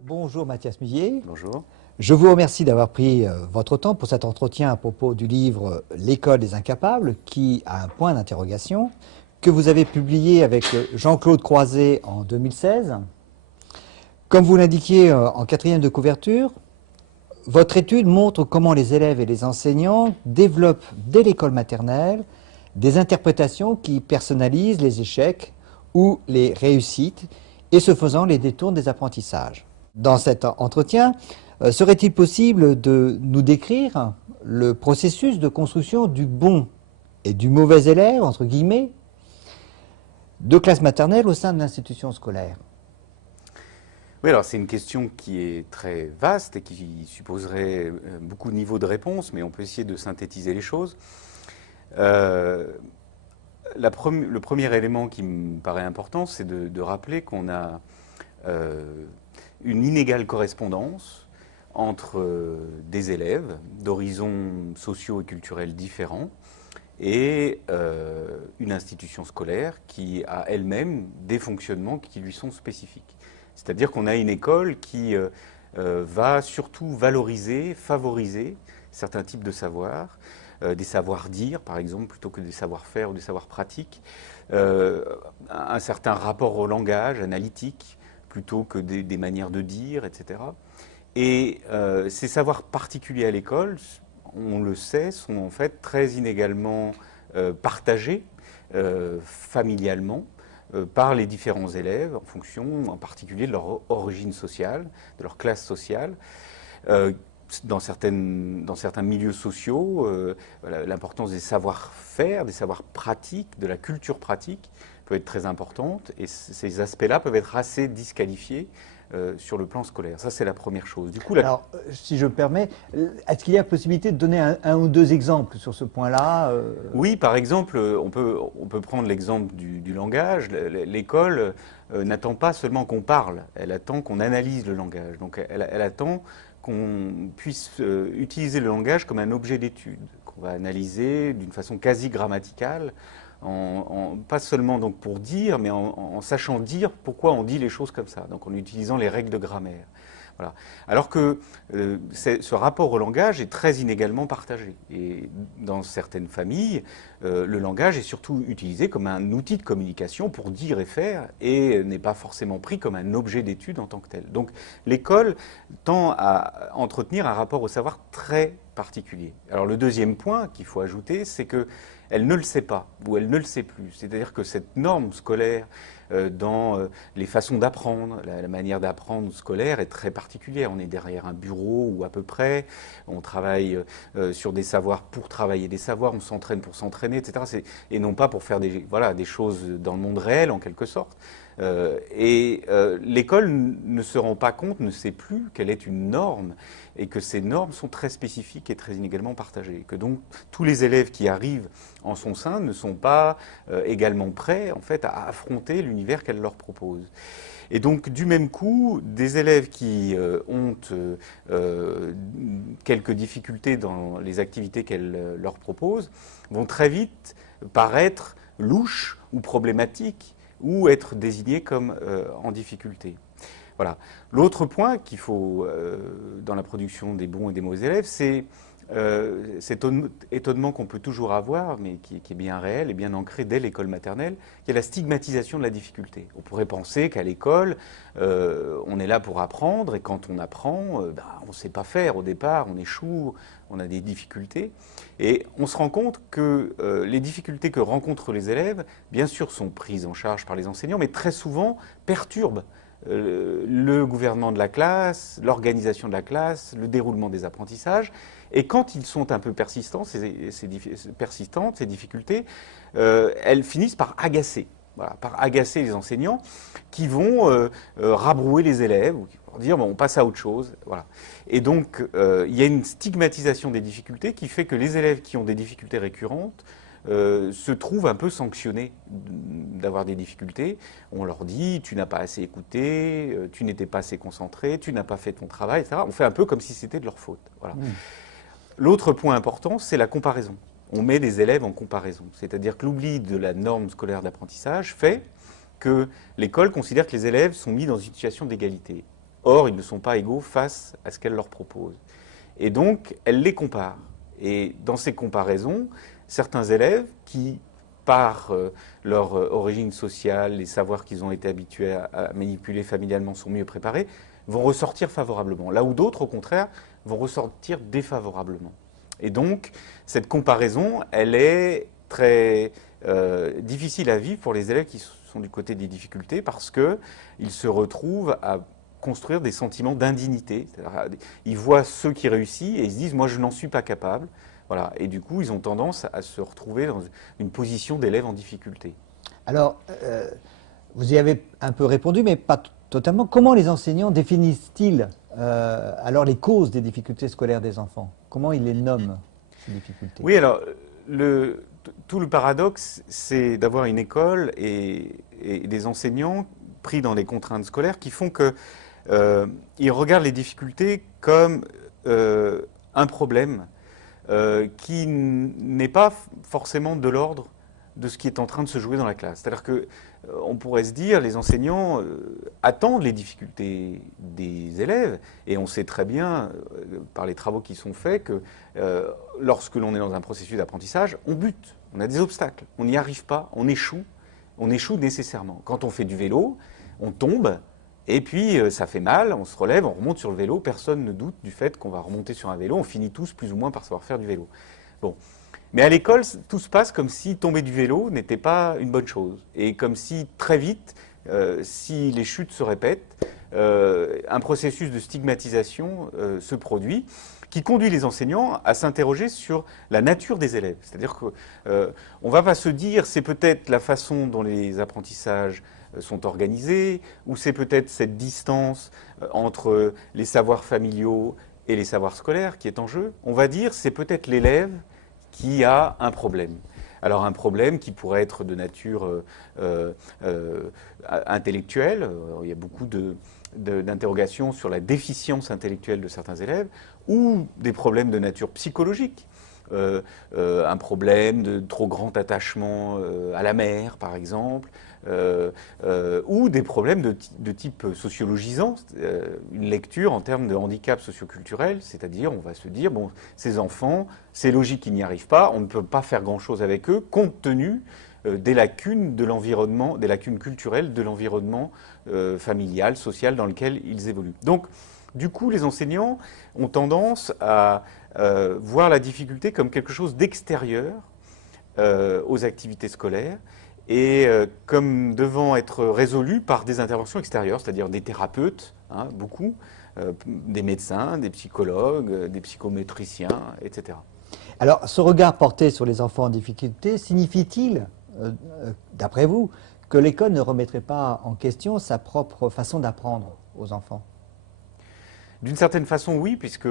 Bonjour Mathias Millet. Bonjour. Je vous remercie d'avoir pris votre temps pour cet entretien à propos du livre L'école des incapables, qui a un point d'interrogation, que vous avez publié avec Jean-Claude Croiset en 2016. Comme vous l'indiquiez en quatrième de couverture, votre étude montre comment les élèves et les enseignants développent dès l'école maternelle des interprétations qui personnalisent les échecs ou les réussites et ce faisant les détournent des apprentissages. Dans cet entretien, serait-il possible de nous décrire le processus de construction du bon et du mauvais élève, entre guillemets, de classe maternelle au sein de l'institution scolaire? Oui, alors c'est une question qui est très vaste et qui supposerait beaucoup de niveaux de réponse, mais on peut essayer de synthétiser les choses. Le premier élément qui me paraît important, c'est de rappeler qu'on a une inégale correspondance entre des élèves d'horizons sociaux et culturels différents et une institution scolaire qui a elle-même des fonctionnements qui lui sont spécifiques. C'est-à-dire qu'on a une école qui va surtout valoriser, favoriser certains types de savoirs, des savoirs-dire par exemple, plutôt que des savoir-faire ou des savoirs pratiques, un certain rapport au langage analytique, plutôt que des manières de dire, etc. Et ces savoirs particuliers à l'école, on le sait, sont en fait très inégalement partagés familialement par les différents élèves, en fonction en particulier de leur origine sociale, de leur classe sociale. Dans certains milieux sociaux, l'importance des savoir-faire, des savoirs pratiques, de la culture pratique peut être très importante, et ces aspects-là peuvent être assez disqualifiés sur le plan scolaire. Ça, c'est la première chose. Du coup, Alors, si je me permets, est-ce qu'il y a possibilité de donner un ou deux exemples sur ce point-là Oui, par exemple, on peut prendre l'exemple du langage. L'école n'attend pas seulement qu'on parle, elle attend qu'on analyse le langage. Donc elle attend qu'on puisse utiliser le langage comme un objet d'étude, qu'on va analyser d'une façon quasi grammaticale, pas seulement donc pour dire, mais en sachant dire pourquoi on dit les choses comme ça, donc en utilisant les règles de grammaire. Voilà. Alors que ce rapport au langage est très inégalement partagé. Et dans certaines familles, le langage est surtout utilisé comme un outil de communication pour dire et faire, et n'est pas forcément pris comme un objet d'étude en tant que tel. Donc l'école tend à entretenir un rapport au savoir très particulier. Alors le deuxième point qu'il faut ajouter, c'est que elle ne le sait pas, ou elle ne le sait plus. C'est-à-dire que cette norme scolaire dans les façons d'apprendre, la manière d'apprendre scolaire est très particulière. On est derrière un bureau ou à peu près, on travaille sur des savoirs pour travailler des savoirs, on s'entraîne pour s'entraîner, etc. Et non pas pour faire des choses dans le monde réel en quelque sorte. L'école ne se rend pas compte, ne sait plus qu'elle est une norme et que ces normes sont très spécifiques et très inégalement partagées. Que donc tous les élèves qui arrivent en son sein ne sont pas également prêts en fait à affronter l'univers qu'elle leur propose. Et donc, du même coup, des élèves qui ont quelques difficultés dans les activités qu'elle leur propose vont très vite paraître louches ou problématiques ou être désignés comme en difficulté. Voilà. L'autre point qu'il faut, dans la production des bons et des mauvais élèves, c'est cet étonnement qu'on peut toujours avoir, mais qui est bien réel et bien ancré dès l'école maternelle, qui est la stigmatisation de la difficulté. On pourrait penser qu'à l'école, on est là pour apprendre, et quand on apprend, on ne sait pas faire au départ, on échoue, on a des difficultés. Et on se rend compte que les difficultés que rencontrent les élèves, bien sûr, sont prises en charge par les enseignants, mais très souvent perturbent le gouvernement de la classe, l'organisation de la classe, le déroulement des apprentissages. Et quand ils sont un peu persistants, ces difficultés, elles finissent par agacer. Voilà, par agacer les enseignants qui vont rabrouer les élèves, ou qui vont dire bon, on passe à autre chose. Voilà. Et donc il y a une stigmatisation des difficultés qui fait que les élèves qui ont des difficultés récurrentes se trouvent un peu sanctionnés d'avoir des difficultés. On leur dit tu n'as pas assez écouté, tu n'étais pas assez concentré, tu n'as pas fait ton travail, etc. On fait un peu comme si c'était de leur faute. Voilà. L'autre point important, c'est la comparaison. on met des élèves en comparaison. C'est-à-dire que l'oubli de la norme scolaire d'apprentissage fait que l'école considère que les élèves sont mis dans une situation d'égalité. Or, ils ne sont pas égaux face à ce qu'elle leur propose. Et donc, elle les compare. Et dans ces comparaisons, certains élèves qui, par leur origine sociale, les savoirs qu'ils ont été habitués à manipuler familialement, sont mieux préparés, vont ressortir favorablement. Là où d'autres, au contraire, vont ressortir défavorablement. Et donc, cette comparaison, elle est très difficile à vivre pour les élèves qui sont du côté des difficultés parce qu'ils se retrouvent à construire des sentiments d'indignité. Ils voient ceux qui réussissent et ils se disent « moi, je n'en suis pas capable ». Voilà. Et du coup, ils ont tendance à se retrouver dans une position d'élève en difficulté. Alors, vous y avez un peu répondu, mais pas totalement. Comment les enseignants définissent-ils alors les causes des difficultés scolaires des enfants? Comment ils les nomment, ces difficultés? Oui, alors, tout le paradoxe, c'est d'avoir une école et des enseignants pris dans des contraintes scolaires qui font qu'ils regardent les difficultés comme un problème qui n'est pas forcément de l'ordre de ce qui est en train de se jouer dans la classe. C'est-à-dire qu'on pourrait se dire, les enseignants attendent les difficultés des élèves, et on sait très bien, par les travaux qui sont faits, que lorsque l'on est dans un processus d'apprentissage, on bute, on a des obstacles, on n'y arrive pas, on échoue nécessairement. Quand on fait du vélo, on tombe, et puis ça fait mal, on se relève, on remonte sur le vélo, personne ne doute du fait qu'on va remonter sur un vélo, on finit tous plus ou moins par savoir faire du vélo. Bon. Mais à l'école, tout se passe comme si tomber du vélo n'était pas une bonne chose. Et comme si très vite, si les chutes se répètent, un processus de stigmatisation se produit qui conduit les enseignants à s'interroger sur la nature des élèves. C'est-à-dire qu'on ne va pas se dire c'est peut-être la façon dont les apprentissages sont organisés, ou c'est peut-être cette distance entre les savoirs familiaux et les savoirs scolaires qui est en jeu. On va dire c'est peut-être l'élève qui a un problème. Alors un problème qui pourrait être de nature intellectuelle, il y a beaucoup d'interrogations sur la déficience intellectuelle de certains élèves, ou des problèmes de nature psychologique. Un problème de trop grand attachement à la mère, par exemple, ou des problèmes de type sociologisant, une lecture en termes de handicap socioculturel, c'est-à-dire on va se dire, bon, ces enfants, c'est logique qu'ils n'y arrivent pas, on ne peut pas faire grand-chose avec eux, compte tenu des lacunes de l'environnement, des lacunes culturelles de l'environnement familial, social dans lequel ils évoluent. Donc, du coup, les enseignants ont tendance à voir la difficulté comme quelque chose d'extérieur aux activités scolaires et comme devant être résolu par des interventions extérieures, c'est-à-dire des thérapeutes, hein, beaucoup, des médecins, des psychologues, des psychométriciens, etc. Alors, ce regard porté sur les enfants en difficulté signifie-t-il, d'après vous, que l'école ne remettrait pas en question sa propre façon d'apprendre aux enfants? D'une certaine façon, oui, puisque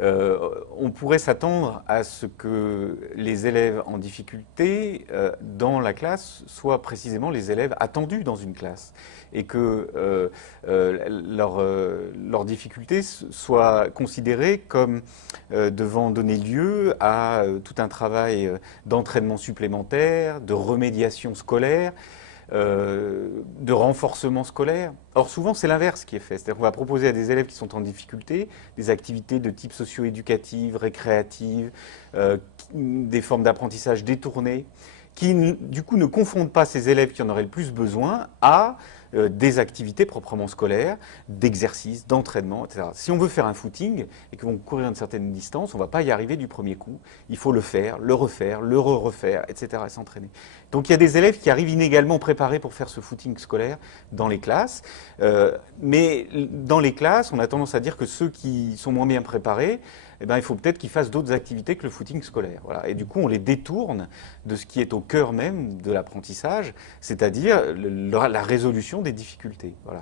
on pourrait s'attendre à ce que les élèves en difficulté dans la classe soient précisément les élèves attendus dans une classe et que leurs difficultés soient considérées comme devant donner lieu à tout un travail d'entraînement supplémentaire, de remédiation scolaire, de renforcement scolaire. Or, souvent, c'est l'inverse qui est fait. C'est-à-dire qu'on va proposer à des élèves qui sont en difficulté des activités de type socio-éducative, récréative, des formes d'apprentissage détournées, qui, du coup, ne confondent pas ces élèves qui en auraient le plus besoin à des activités proprement scolaires, d'exercices, d'entraînement, etc. Si on veut faire un footing et qu'on veut courir une certaine distance, on ne va pas y arriver du premier coup. Il faut le faire, le refaire, le refaire, etc. et s'entraîner. Donc il y a des élèves qui arrivent inégalement préparés pour faire ce footing scolaire dans les classes. Mais dans les classes, on a tendance à dire que ceux qui sont moins bien préparés, eh ben, il faut peut-être qu'ils fassent d'autres activités que le footing scolaire. Voilà. Et du coup, on les détourne de ce qui est au cœur même de l'apprentissage, c'est-à-dire la résolution des difficultés. Voilà.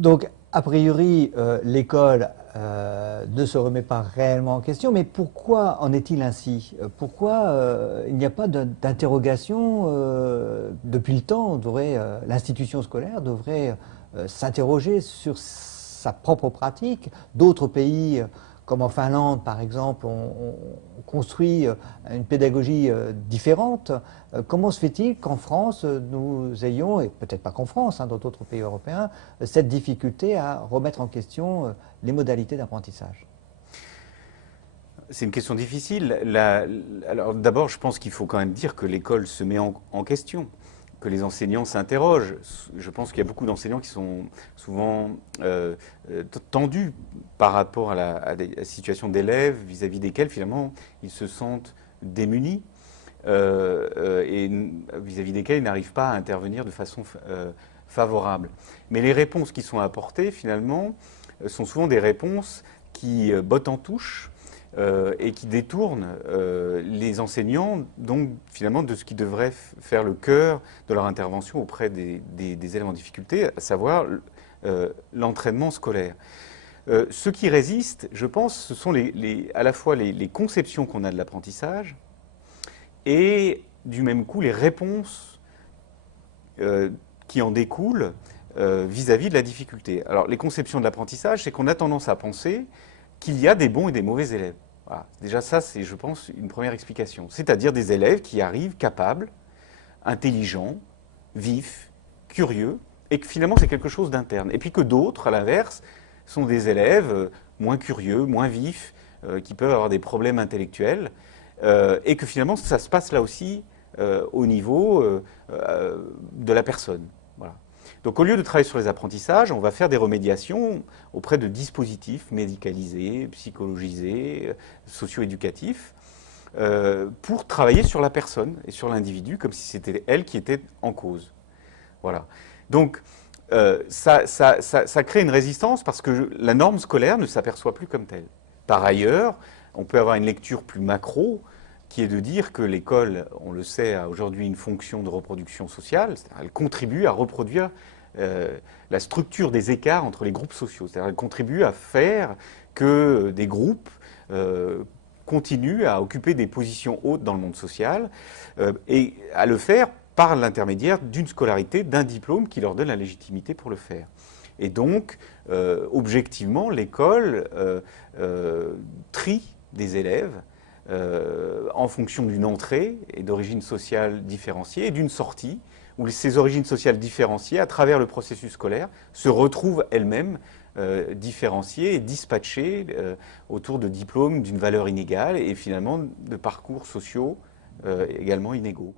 Donc, a priori, l'école ne se remet pas réellement en question, mais pourquoi en est-il ainsi? Pourquoi il n'y a pas d'interrogation depuis le temps? L'institution scolaire devrait s'interroger sur sa propre pratique. D'autres pays comme en Finlande par exemple, on construit une pédagogie différente. Comment se fait-il qu'en France, nous ayons, et peut-être pas qu'en France, hein, dans d'autres pays européens, cette difficulté à remettre en question les modalités d'apprentissage? C'est une question difficile. Alors d'abord, je pense qu'il faut quand même dire que l'école se met en question, que les enseignants s'interrogent. Je pense qu'il y a beaucoup d'enseignants qui sont souvent tendus par rapport à la situation d'élèves vis-à-vis desquels finalement ils se sentent démunis et vis-à-vis desquels ils n'arrivent pas à intervenir de façon favorable. Mais les réponses qui sont apportées finalement sont souvent des réponses qui bottent en touche et qui détournent les enseignants, donc finalement, de ce qui devrait faire le cœur de leur intervention auprès des élèves en difficulté, à savoir l'entraînement scolaire. Ce qui résiste, je pense, ce sont à la fois les conceptions qu'on a de l'apprentissage et du même coup les réponses qui en découlent vis-à-vis de la difficulté. Alors les conceptions de l'apprentissage, c'est qu'on a tendance à penser qu'il y a des bons et des mauvais élèves. Voilà. Déjà ça, c'est, je pense, une première explication. C'est-à-dire des élèves qui arrivent capables, intelligents, vifs, curieux, et que finalement c'est quelque chose d'interne. Et puis que d'autres, à l'inverse, sont des élèves moins curieux, moins vifs, qui peuvent avoir des problèmes intellectuels, et que finalement ça se passe là aussi au niveau de la personne. Voilà. Donc au lieu de travailler sur les apprentissages, on va faire des remédiations auprès de dispositifs médicalisés, psychologisés, socio-éducatifs, pour travailler sur la personne et sur l'individu, comme si c'était elle qui était en cause. Voilà. Donc ça crée une résistance parce que la norme scolaire ne s'aperçoit plus comme telle. Par ailleurs, on peut avoir une lecture plus macro, qui est de dire que l'école, on le sait, a aujourd'hui une fonction de reproduction sociale, c'est-à-dire elle contribue à reproduire la structure des écarts entre les groupes sociaux, c'est-à-dire elle contribue à faire que des groupes continuent à occuper des positions hautes dans le monde social et à le faire par l'intermédiaire d'une scolarité, d'un diplôme qui leur donne la légitimité pour le faire. Et donc, objectivement, l'école trie des élèves en fonction d'une entrée et d'origine sociale différenciée et d'une sortie où ces origines sociales différenciées, à travers le processus scolaire, se retrouvent elles-mêmes différenciées et dispatchées autour de diplômes d'une valeur inégale et finalement de parcours sociaux également inégaux.